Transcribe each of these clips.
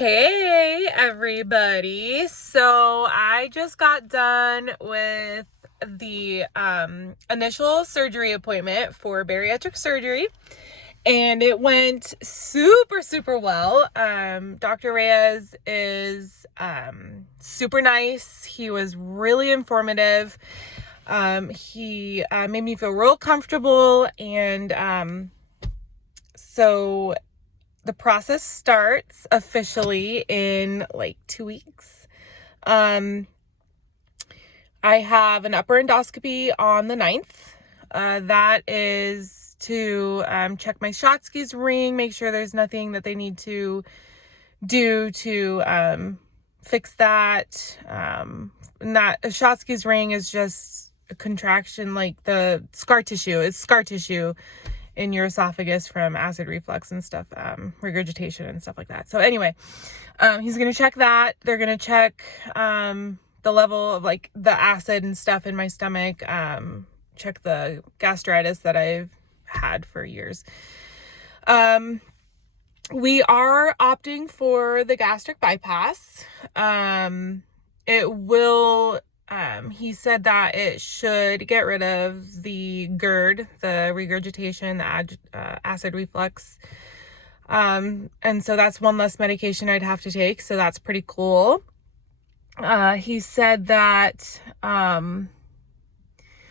Hey everybody. So I just got done with the initial surgery appointment for bariatric surgery, and it went super well. Dr. Reyes is super nice. He was really informative. He made me feel real comfortable, and so the process starts officially in like 2 weeks. I have an upper endoscopy on the 9th. That is to check my Schatzki's ring, make sure there's nothing that they need to do to fix that. And that Schatzki's ring is just a contraction, like the scar tissue. It's scar tissue in your esophagus from acid reflux and stuff, regurgitation and stuff like that. So anyway, he's going to check that. They're going to check the level of like the acid and stuff in my stomach, check the gastritis that I've had for years. We are opting for the gastric bypass. It will he said that it should get rid of the GERD, the regurgitation, the acid reflux. And so that's one less medication I'd have to take. So that's pretty cool. He said that,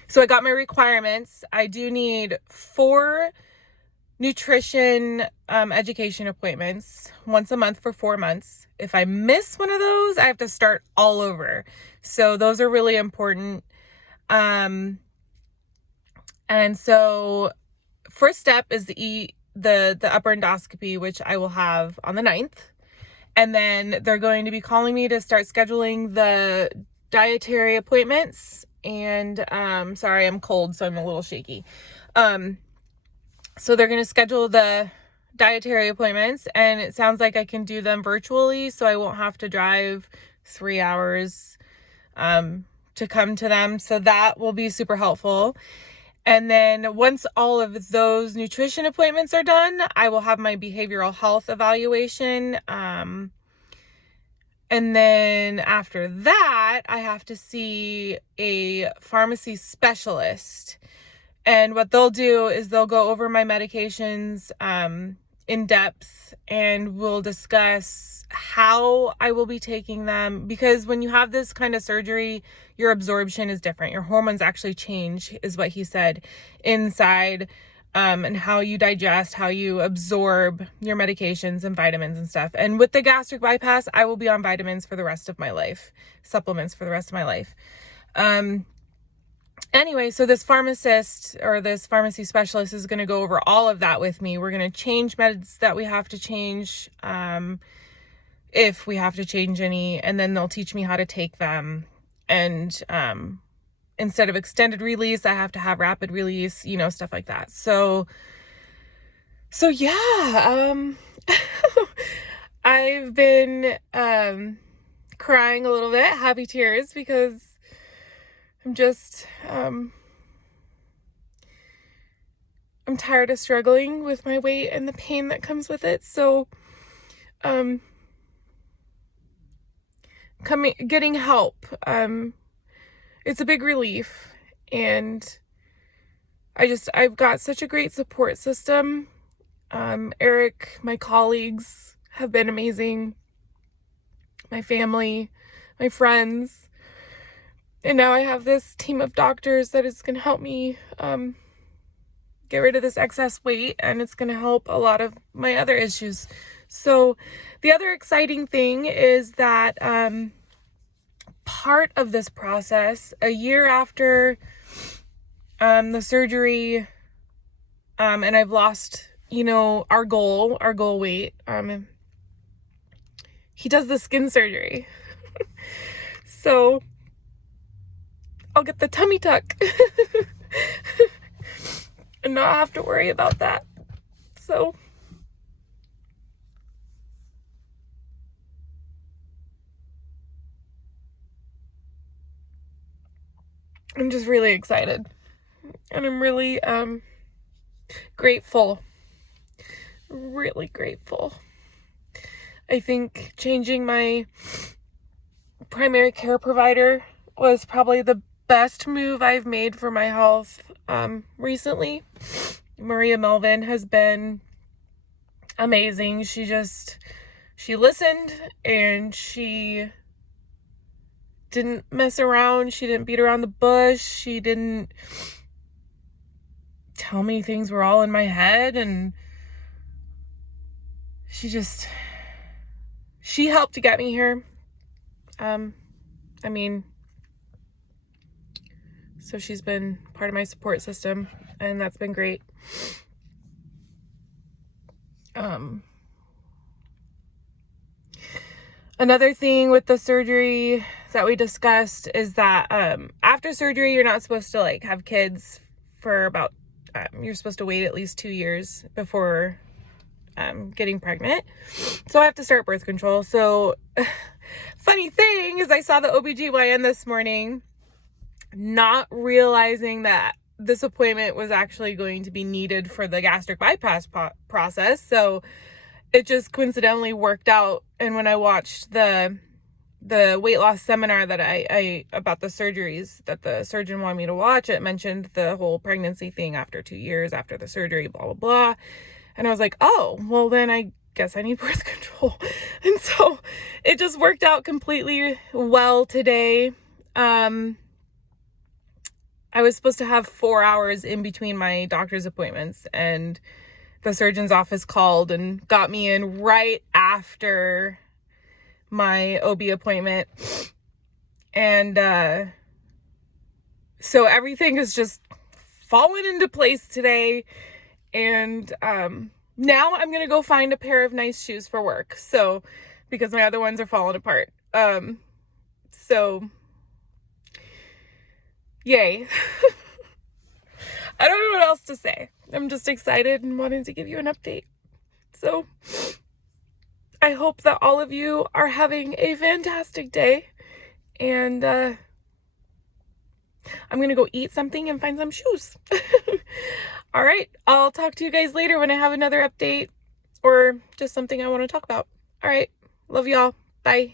so I got my requirements. I do need 4 nutrition education appointments once a month for 4 months. If I miss one of those, I have to start all over. So those are really important. And so first step is the upper endoscopy, which I will have on the 9th. And then they're going to be calling me to start scheduling the dietary appointments. And sorry, I'm cold, so I'm a little shaky. So they're going to schedule the dietary appointments, and it sounds like I can do them virtually, so I won't have to drive 3 hours to come to them. So that will be super helpful. And then once all of those nutrition appointments are done, I will have my behavioral health evaluation. And then after that, I have to see a pharmacy specialist. And what they'll do is they'll go over my medications in depth, and we'll discuss how I will be taking them. Because when you have this kind of surgery, your absorption is different. Your hormones actually change, is what he said, inside, and how you digest, how you absorb your medications and vitamins and stuff. And with the gastric bypass, I will be on vitamins for the rest of my life, supplements for the rest of my life. Anyway, so this pharmacist or this pharmacy specialist is going to go over all of that with me. We're going to change meds that we have to change, if we have to change any, and then they'll teach me how to take them. And instead of extended release, I have to have rapid release, stuff like that. So yeah, I've been crying a little bit, happy tears, because I'm just, I'm tired of struggling with my weight and the pain that comes with it. So, getting help, it's a big relief. And I've got such a great support system. Eric, my colleagues have been amazing. My family, my friends. And now I have this team of doctors that is going to help me get rid of this excess weight, and it's going to help a lot of my other issues. So the other exciting thing is that part of this process, a year after the surgery, and I've lost, our goal weight, he does the skin surgery. So I'll get the tummy tuck and not have to worry about that. So I'm just really excited, and I'm really grateful, really grateful. I think changing my primary care provider was probably the best move I've made for my health recently. Maria Melvin has been amazing. She listened, and she didn't mess around. She didn't beat around the bush. She didn't tell me things were all in my head, and she helped to get me here. So she's been part of my support system, and that's been great. Another thing with the surgery that we discussed is that after surgery, you're not supposed to like have kids for about, you're supposed to wait at least 2 years before getting pregnant. So I have to start birth control. So funny thing is, I saw the OBGYN this morning, not realizing that this appointment was actually going to be needed for the gastric bypass process. So it just coincidentally worked out. And when I watched the weight loss seminar that I about the surgeries that the surgeon wanted me to watch, it mentioned the whole pregnancy thing after 2 years after the surgery, blah, blah, blah. And I was like, oh, well, then I guess I need birth control. And so it just worked out completely well today. I was supposed to have 4 hours in between my doctor's appointments, and the surgeon's office called and got me in right after my OB appointment. And so everything has just fallen into place today. And now I'm going to go find a pair of nice shoes for work. So, because my other ones are falling apart. So, yay. I don't know what else to say. I'm just excited and wanted to give you an update. So I hope that all of you are having a fantastic day. And I'm going to go eat something and find some shoes. All right. I'll talk to you guys later when I have another update or just something I want to talk about. All right. Love y'all. Bye.